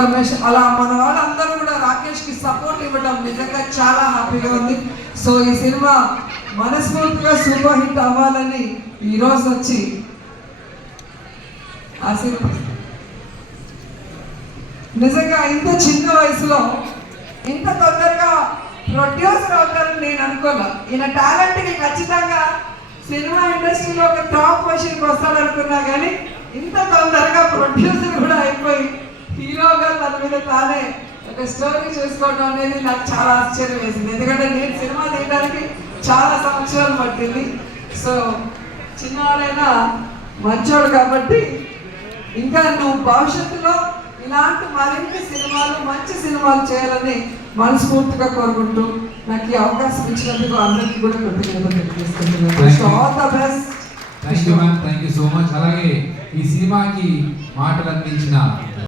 రమేష్ అలా మన వాళ్ళందరూ కూడా రాకేష్కి సపోర్ట్ ఇవ్వడం నిజంగా చాలా హ్యాపీగా ఉంది. సో ఈ సినిమా మనస్ఫూర్తిగా సూపర్ హిట్ అవ్వాలని ఈరోజు వచ్చి నిజంగా ఇంత చిన్న వయసులో ఇంత తొందరగా ప్రొడ్యూసర్ అవుతారని నేను అనుకోలే. ఈయన టాలెంట్కి ఖచ్చితంగా సినిమా ఇండస్ట్రీలో ఒక టాప్ పొజిషన్కి వస్తాడనుకున్నా కానీ ఇంత తొందరగా ప్రొడ్యూసర్ కూడా అయిపోయి హీరోగా తన మీద తానే ఒక స్టోరీ చూసుకోవడం అనేది నాకు చాలా ఆశ్చర్యం వేసింది. ఎందుకంటే నేను సినిమా తీయడానికి చాలా సంవత్సరాలు పట్టింది. సో చిన్నవాడైనా మంచోడు కాబట్టి ఇంకా నువ్వు భవిష్యత్తులో ఇలాంటి మరిన్ని సినిమాలు మంచి సినిమాలు చేయాలని మనస్ఫూర్తిగా కోరుకుంటూ నాకు ఈ అవకాశం ఇచ్చినందుకు అందరికీ కూడా కృతజ్ఞతలు తెలియజేస్తున్నాను. All the best. Thank you so much. అలాగే ఈ సినిమాకి మాటలు అందించిన